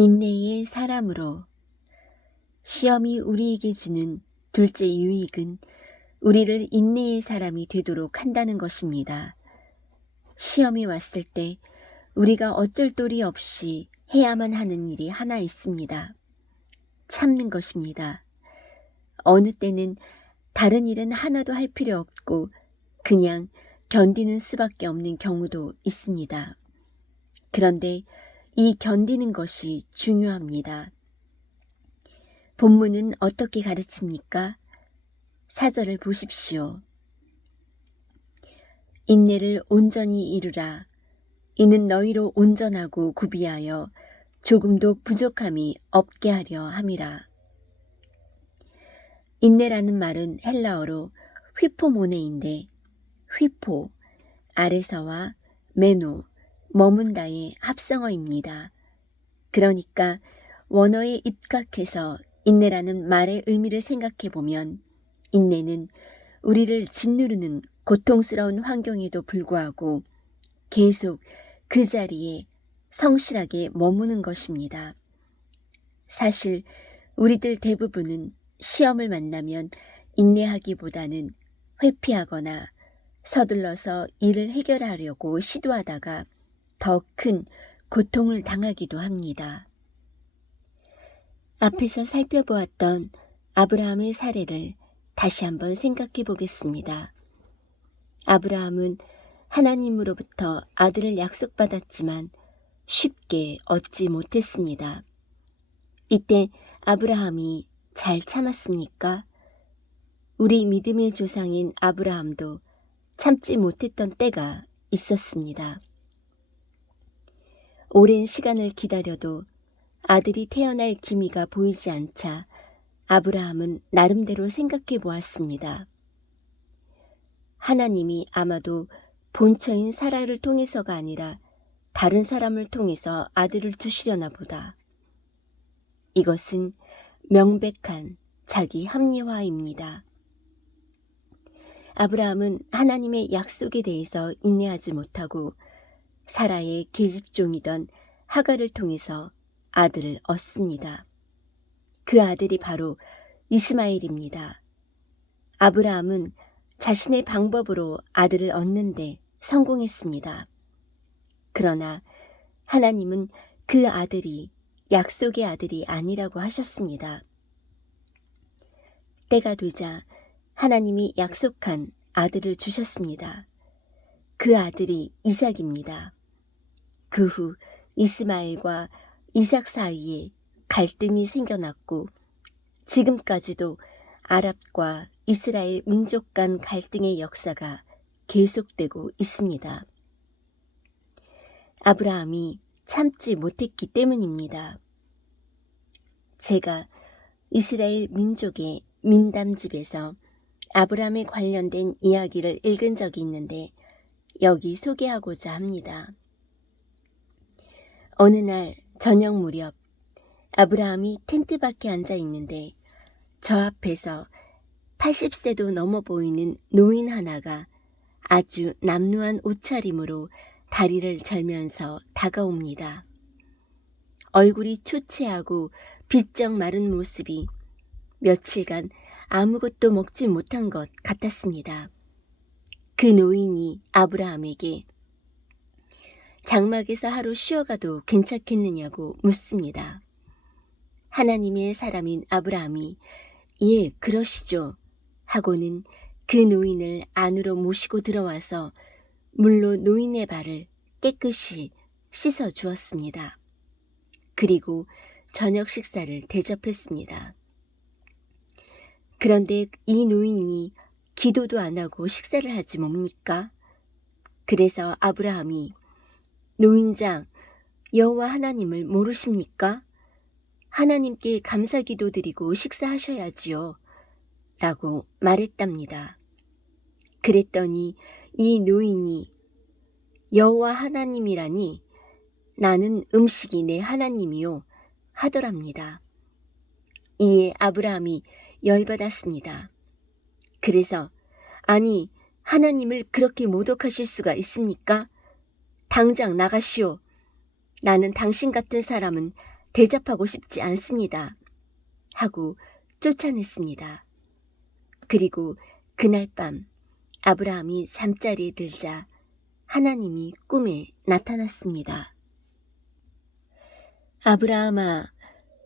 인내의 사람으로. 시험이 우리에게 주는 둘째 유익은 우리를 인내의 사람이 되도록 한다는 것입니다. 시험이 왔을 때 우리가 어쩔 도리 없이 해야만 하는 일이 하나 있습니다. 참는 것입니다. 어느 때는 다른 일은 하나도 할 필요 없고 그냥 견디는 수밖에 없는 경우도 있습니다. 그런데 이 견디는 것이 중요합니다. 본문은 어떻게 가르칩니까? 4절을 보십시오. 인내를 온전히 이루라. 이는 너희로 온전하고 구비하여 조금도 부족함이 없게 하려 함이라. 인내라는 말은 헬라어로 휘포모네인데 휘포, 아레서와 메노, 머문다의 합성어입니다. 그러니까 원어에 입각해서 인내라는 말의 의미를 생각해 보면 인내는 우리를 짓누르는 고통스러운 환경에도 불구하고 계속 그 자리에 성실하게 머무는 것입니다. 사실 우리들 대부분은 시험을 만나면 인내하기보다는 회피하거나 서둘러서 일을 해결하려고 시도하다가 더 큰 고통을 당하기도 합니다. 앞에서 살펴보았던 아브라함의 사례를 다시 한번 생각해 보겠습니다. 아브라함은 하나님으로부터 아들을 약속받았지만 쉽게 얻지 못했습니다. 이때 아브라함이 잘 참았습니까? 우리 믿음의 조상인 아브라함도 참지 못했던 때가 있었습니다. 오랜 시간을 기다려도 아들이 태어날 기미가 보이지 않자 아브라함은 나름대로 생각해 보았습니다. 하나님이 아마도 본처인 사라를 통해서가 아니라 다른 사람을 통해서 아들을 주시려나 보다. 이것은 명백한 자기 합리화입니다. 아브라함은 하나님의 약속에 대해서 인내하지 못하고 사라의 계집종이던 하갈을 통해서 아들을 얻습니다. 그 아들이 바로 이스마엘입니다. 아브라함은 자신의 방법으로 아들을 얻는데 성공했습니다. 그러나 하나님은 그 아들이 약속의 아들이 아니라고 하셨습니다. 때가 되자 하나님이 약속한 아들을 주셨습니다. 그 아들이 이삭입니다. 그 후 이스마엘과 이삭 사이에 갈등이 생겨났고 지금까지도 아랍과 이스라엘 민족 간 갈등의 역사가 계속되고 있습니다. 아브라함이 참지 못했기 때문입니다. 제가 이스라엘 민족의 민담집에서 아브라함에 관련된 이야기를 읽은 적이 있는데 여기 소개하고자 합니다. 어느 날 저녁 무렵 아브라함이 텐트 밖에 앉아 있는데 저 앞에서 80세도 넘어 보이는 노인 하나가 아주 남루한 옷차림으로 다리를 절면서 다가옵니다. 얼굴이 초췌하고 비쩍 마른 모습이 며칠간 아무것도 먹지 못한 것 같았습니다. 그 노인이 아브라함에게 장막에서 하루 쉬어가도 괜찮겠느냐고 묻습니다. 하나님의 사람인 아브라함이 예, 그러시죠 하고는 그 노인을 안으로 모시고 들어와서 물로 노인의 발을 깨끗이 씻어 주었습니다. 그리고 저녁 식사를 대접했습니다. 그런데 이 노인이 기도도 안 하고 식사를 하지 뭡니까? 그래서 아브라함이 노인장, 여호와 하나님을 모르십니까? 하나님께 감사기도 드리고 식사하셔야지요. 라고 말했답니다. 그랬더니 이 노인이 여호와 하나님이라니 나는 음식이 내 하나님이요 하더랍니다. 이에 아브라함이 열받았습니다. 그래서 아니 하나님을 그렇게 모독하실 수가 있습니까? 당장 나가시오. 나는 당신 같은 사람은 대접하고 싶지 않습니다. 하고 쫓아냈습니다. 그리고 그날 밤 아브라함이 잠자리에 들자 하나님이 꿈에 나타났습니다. 아브라함아,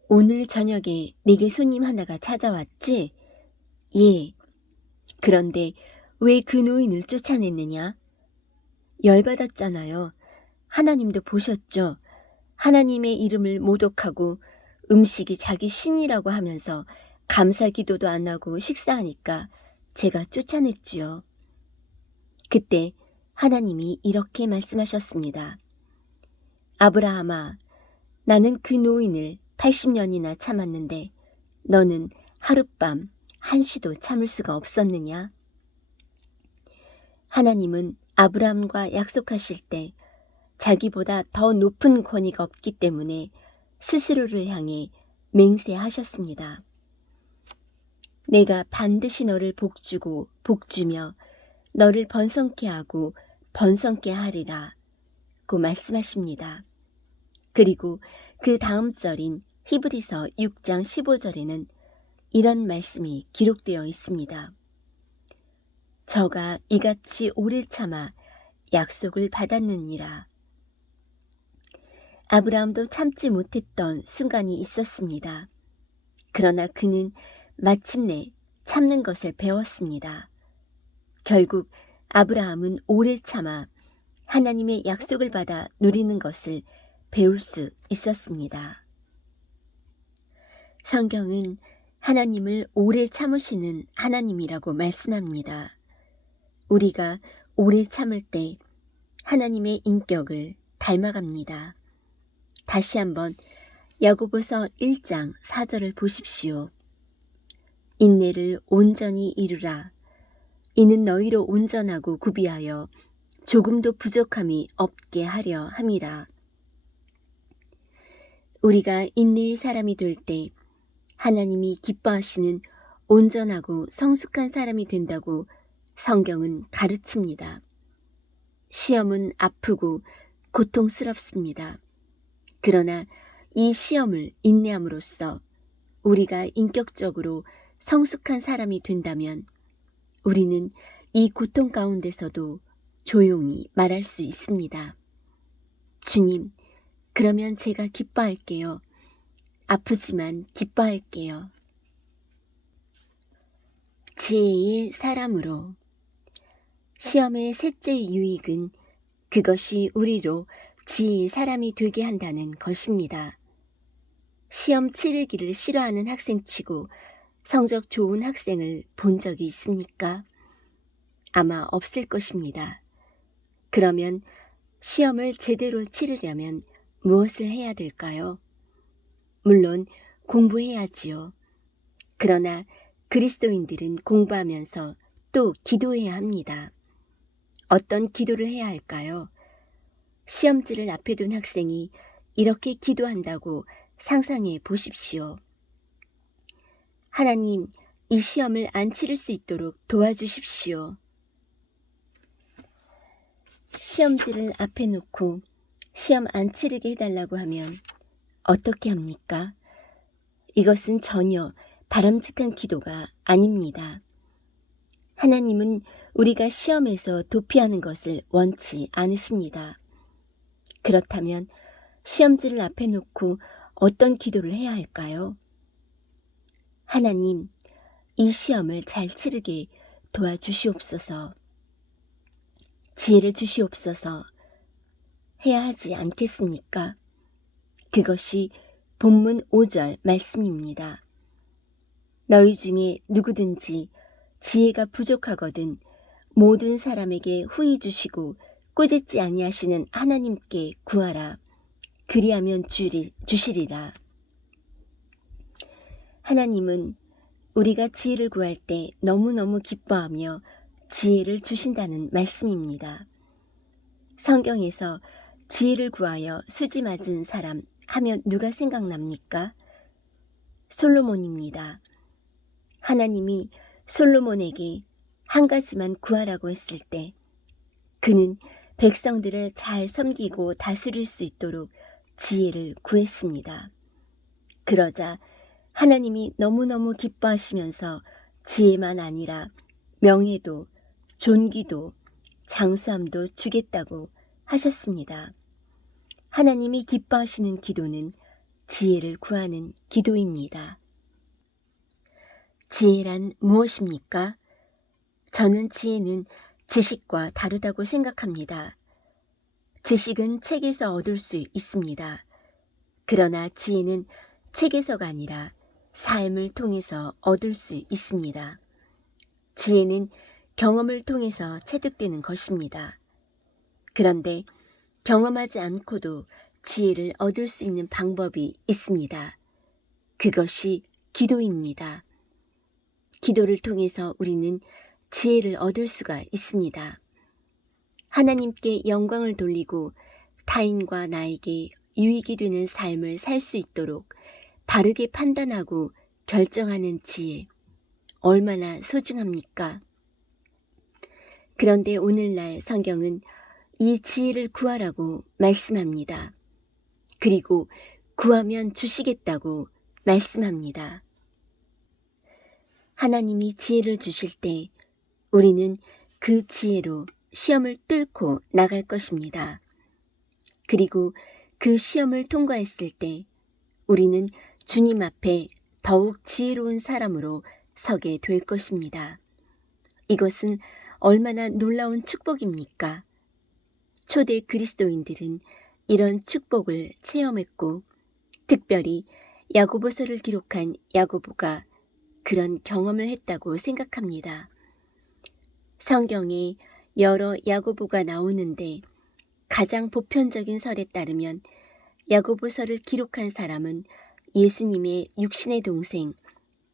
오늘 저녁에 네게 손님 하나가 찾아왔지? 예. 그런데 왜 그 노인을 쫓아냈느냐? 열받았잖아요. 하나님도 보셨죠? 하나님의 이름을 모독하고 음식이 자기 신이라고 하면서 감사 기도도 안 하고 식사하니까 제가 쫓아냈지요. 그때 하나님이 이렇게 말씀하셨습니다. 아브라함아, 나는 그 노인을 80년이나 참았는데 너는 하룻밤 한시도 참을 수가 없었느냐? 하나님은 아브라함과 약속하실 때 자기보다 더 높은 권위가 없기 때문에 스스로를 향해 맹세하셨습니다. 내가 반드시 너를 복주고 복주며 너를 번성케 하고 번성케 하리라 고 말씀하십니다. 그리고 그 다음 절인 히브리서 6장 15절에는 이런 말씀이 기록되어 있습니다. 저가 이같이 오래 참아 약속을 받았느니라. 아브라함도 참지 못했던 순간이 있었습니다. 그러나 그는 마침내 참는 것을 배웠습니다. 결국 아브라함은 오래 참아 하나님의 약속을 받아 누리는 것을 배울 수 있었습니다. 성경은 하나님을 오래 참으시는 하나님이라고 말씀합니다. 우리가 오래 참을 때 하나님의 인격을 닮아갑니다. 다시 한번 야고보서 1장 4절을 보십시오. 인내를 온전히 이루라. 이는 너희로 온전하고 구비하여 조금도 부족함이 없게 하려 함이라. 우리가 인내의 사람이 될 때 하나님이 기뻐하시는 온전하고 성숙한 사람이 된다고 성경은 가르칩니다. 시험은 아프고 고통스럽습니다. 그러나 이 시험을 인내함으로써 우리가 인격적으로 성숙한 사람이 된다면 우리는 이 고통 가운데서도 조용히 말할 수 있습니다. 주님, 그러면 제가 기뻐할게요. 아프지만 기뻐할게요. 지혜의 사람으로. 시험의 셋째 유익은 그것이 우리로 지혜의 사람이 되게 한다는 것입니다. 시험 치르기를 싫어하는 학생치고 성적 좋은 학생을 본 적이 있습니까? 아마 없을 것입니다. 그러면 시험을 제대로 치르려면 무엇을 해야 될까요? 물론 공부해야지요. 그러나 그리스도인들은 공부하면서 또 기도해야 합니다. 어떤 기도를 해야 할까요? 시험지를 앞에 둔 학생이 이렇게 기도한다고 상상해 보십시오. 하나님, 이 시험을 안 치를 수 있도록 도와주십시오. 시험지를 앞에 놓고 시험 안 치르게 해달라고 하면 어떻게 합니까? 이것은 전혀 바람직한 기도가 아닙니다. 하나님은 우리가 시험에서 도피하는 것을 원치 않으십니다. 그렇다면 시험지를 앞에 놓고 어떤 기도를 해야 할까요? 하나님, 이 시험을 잘 치르게 도와주시옵소서. 지혜를 주시옵소서. 해야 하지 않겠습니까? 그것이 본문 5절 말씀입니다. 너희 중에 누구든지 지혜가 부족하거든 모든 사람에게 후히 주시고 꾸짖지 아니하시는 하나님께 구하라. 그리하면 주시리라. 하나님은 우리가 지혜를 구할 때 너무너무 기뻐하며 지혜를 주신다는 말씀입니다. 성경에서 지혜를 구하여 수지 맞은 사람 하면 누가 생각납니까? 솔로몬입니다. 하나님이 솔로몬에게 한 가지만 구하라고 했을 때 그는 백성들을 잘 섬기고 다스릴 수 있도록 지혜를 구했습니다. 그러자 하나님이 너무너무 기뻐하시면서 지혜만 아니라 명예도, 존귀도, 장수함도 주겠다고 하셨습니다. 하나님이 기뻐하시는 기도는 지혜를 구하는 기도입니다. 지혜란 무엇입니까? 저는 지혜는 지식과 다르다고 생각합니다. 지식은 책에서 얻을 수 있습니다. 그러나 지혜는 책에서가 아니라 삶을 통해서 얻을 수 있습니다. 지혜는 경험을 통해서 체득되는 것입니다. 그런데 경험하지 않고도 지혜를 얻을 수 있는 방법이 있습니다. 그것이 기도입니다. 기도를 통해서 우리는 지혜를 얻을 수가 있습니다. 하나님께 영광을 돌리고 타인과 나에게 유익이 되는 삶을 살 수 있도록 바르게 판단하고 결정하는 지혜, 얼마나 소중합니까? 그런데 오늘날 성경은 이 지혜를 구하라고 말씀합니다. 그리고 구하면 주시겠다고 말씀합니다. 하나님이 지혜를 주실 때 우리는 그 지혜로 시험을 뚫고 나갈 것입니다. 그리고 그 시험을 통과했을 때 우리는 주님 앞에 더욱 지혜로운 사람으로 서게 될 것입니다. 이것은 얼마나 놀라운 축복입니까? 초대 그리스도인들은 이런 축복을 체험했고 특별히 야고보서를 기록한 야고보가 그런 경험을 했다고 생각합니다. 성경에 여러 야고보가 나오는데 가장 보편적인 설에 따르면 야고보서를 기록한 사람은 예수님의 육신의 동생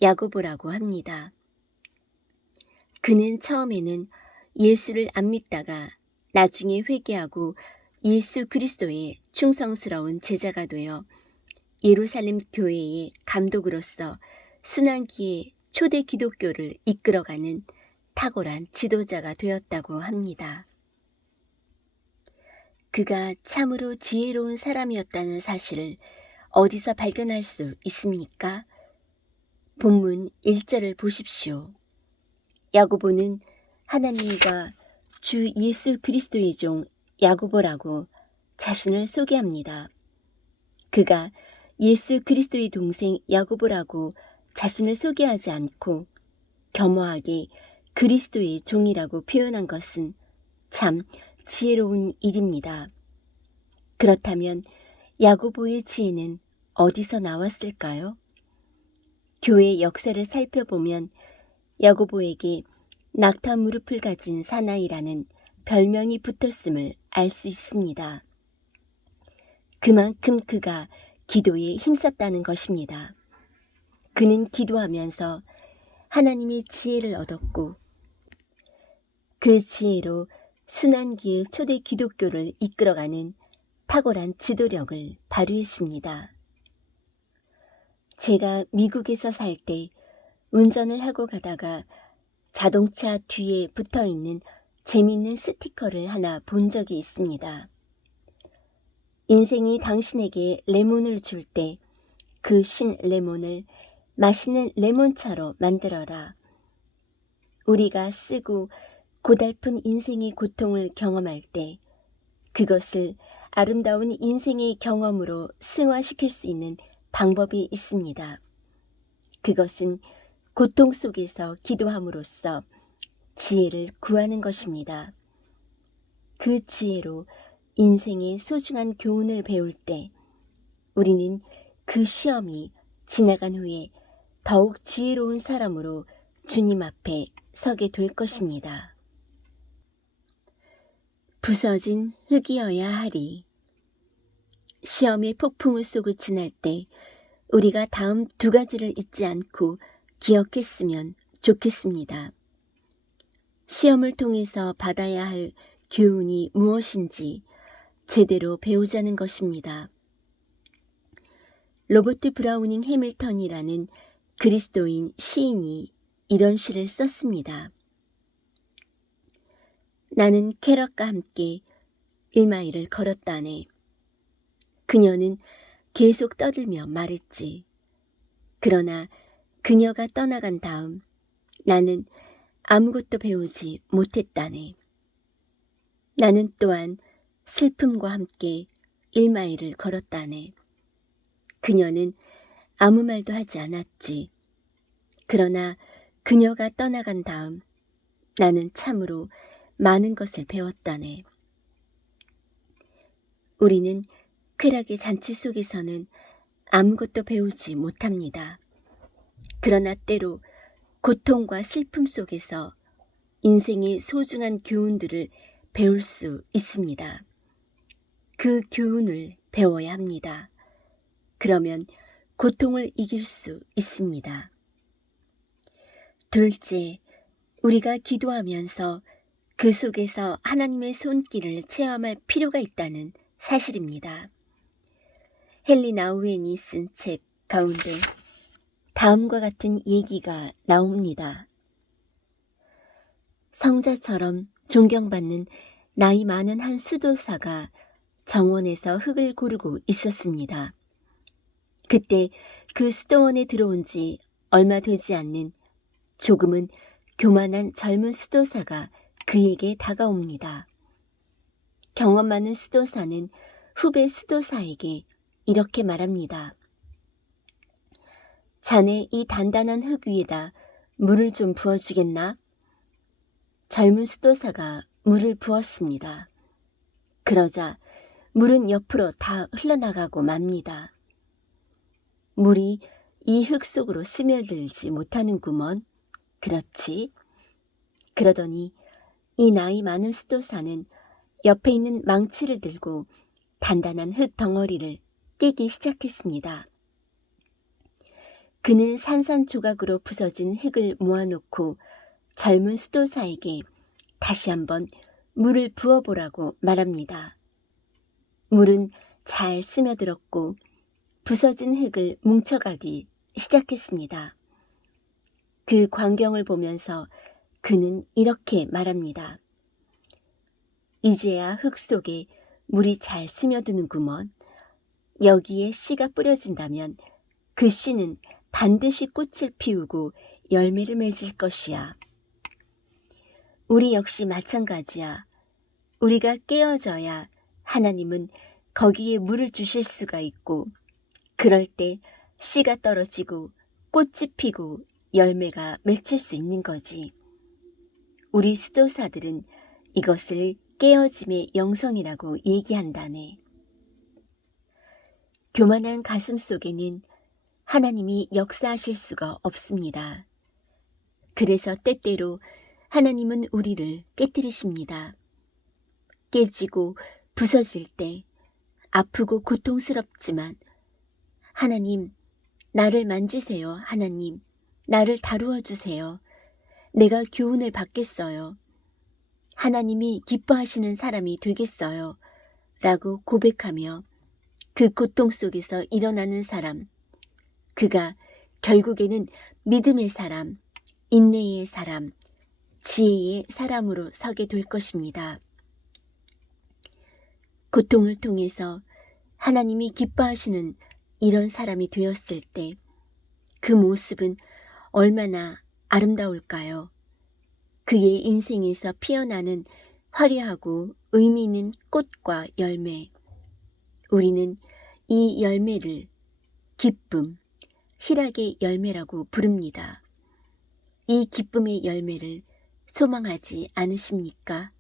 야고보라고 합니다. 그는 처음에는 예수를 안 믿다가 나중에 회개하고 예수 그리스도의 충성스러운 제자가 되어 예루살렘 교회의 감독으로서 순환기의 초대 기독교를 이끌어가는 탁월한 지도자가 되었다고 합니다. 그가 참으로 지혜로운 사람이었다는 사실을 어디서 발견할 수 있습니까? 본문 1절을 보십시오. 야고보는 하나님과 주 예수 그리스도의 종 야고보라고 자신을 소개합니다. 그가 예수 그리스도의 동생 야고보라고 자신을 소개하지 않고 겸허하게 그리스도의 종이라고 표현한 것은 참 지혜로운 일입니다. 그렇다면 야고보의 지혜는 어디서 나왔을까요? 교회 역사를 살펴보면 야고보에게 낙타 무릎을 가진 사나이라는 별명이 붙었음을 알 수 있습니다. 그만큼 그가 기도에 힘썼다는 것입니다. 그는 기도하면서 하나님의 지혜를 얻었고 그 지혜로 순환기의 초대 기독교를 이끌어가는 탁월한 지도력을 발휘했습니다. 제가 미국에서 살 때 운전을 하고 가다가 자동차 뒤에 붙어있는 재밌는 스티커를 하나 본 적이 있습니다. 인생이 당신에게 레몬을 줄 때 그 신 레몬을 맛있는 레몬차로 만들어라. 우리가 쓰고 고달픈 인생의 고통을 경험할 때 그것을 아름다운 인생의 경험으로 승화시킬 수 있는 방법이 있습니다. 그것은 고통 속에서 기도함으로써 지혜를 구하는 것입니다. 그 지혜로 인생의 소중한 교훈을 배울 때 우리는 그 시험이 지나간 후에 더욱 지혜로운 사람으로 주님 앞에 서게 될 것입니다. 부서진 흙이어야 하리. 시험의 폭풍우 속을 지날 때 우리가 다음 두 가지를 잊지 않고 기억했으면 좋겠습니다. 시험을 통해서 받아야 할 교훈이 무엇인지 제대로 배우자는 것입니다. 로버트 브라우닝 해밀턴이라는 그리스도인 시인이 이런 시를 썼습니다. 나는 캐럿과 함께 1마일을 걸었다네. 그녀는 계속 떠들며 말했지. 그러나 그녀가 떠나간 다음 나는 아무것도 배우지 못했다네. 나는 또한 슬픔과 함께 1마일을 걸었다네. 그녀는 아무 말도 하지 않았지. 그러나 그녀가 떠나간 다음 나는 참으로 많은 것을 배웠다네. 우리는 쾌락의 잔치 속에서는 아무것도 배우지 못합니다. 그러나 때로 고통과 슬픔 속에서 인생의 소중한 교훈들을 배울 수 있습니다. 그 교훈을 배워야 합니다. 그러면 고통을 이길 수 있습니다. 둘째, 우리가 기도하면서 그 속에서 하나님의 손길을 체험할 필요가 있다는 사실입니다. 헨리 나우엔이 쓴 책 가운데 다음과 같은 얘기가 나옵니다. 성자처럼 존경받는 나이 많은 한 수도사가 정원에서 흙을 고르고 있었습니다. 그때 그 수도원에 들어온 지 얼마 되지 않는 조금은 교만한 젊은 수도사가 그에게 다가옵니다. 경험 많은 수도사는 후배 수도사에게 이렇게 말합니다. 자네 이 단단한 흙 위에다 물을 좀 부어주겠나? 젊은 수도사가 물을 부었습니다. 그러자 물은 옆으로 다 흘러나가고 맙니다. 물이 이 흙 속으로 스며들지 못하는구먼. 그렇지. 그러더니 이 나이 많은 수도사는 옆에 있는 망치를 들고 단단한 흙 덩어리를 깨기 시작했습니다. 그는 산산조각으로 부서진 흙을 모아놓고 젊은 수도사에게 다시 한번 물을 부어보라고 말합니다. 물은 잘 스며들었고 부서진 흙을 뭉쳐가기 시작했습니다. 그 광경을 보면서 그는 이렇게 말합니다. 이제야 흙 속에 물이 잘 스며드는구먼. 여기에 씨가 뿌려진다면 그 씨는 반드시 꽃을 피우고 열매를 맺을 것이야. 우리 역시 마찬가지야. 우리가 깨어져야 하나님은 거기에 물을 주실 수가 있고 그럴 때 씨가 떨어지고 꽃이 피고 열매가 맺힐 수 있는 거지. 우리 수도사들은 이것을 깨어짐의 영성이라고 얘기한다네. 교만한 가슴 속에는 하나님이 역사하실 수가 없습니다. 그래서 때때로 하나님은 우리를 깨뜨리십니다. 깨지고 부서질 때 아프고 고통스럽지만 하나님, 나를 만지세요. 하나님, 나를 다루어 주세요. 내가 교훈을 받겠어요. 하나님이 기뻐하시는 사람이 되겠어요. 라고 고백하며 그 고통 속에서 일어나는 사람, 그가 결국에는 믿음의 사람, 인내의 사람, 지혜의 사람으로 서게 될 것입니다. 고통을 통해서 하나님이 기뻐하시는 이런 사람이 되었을 때 그 모습은 얼마나 아름다울까요? 그의 인생에서 피어나는 화려하고 의미 있는 꽃과 열매. 우리는 이 열매를 기쁨, 희락의 열매라고 부릅니다. 이 기쁨의 열매를 소망하지 않으십니까?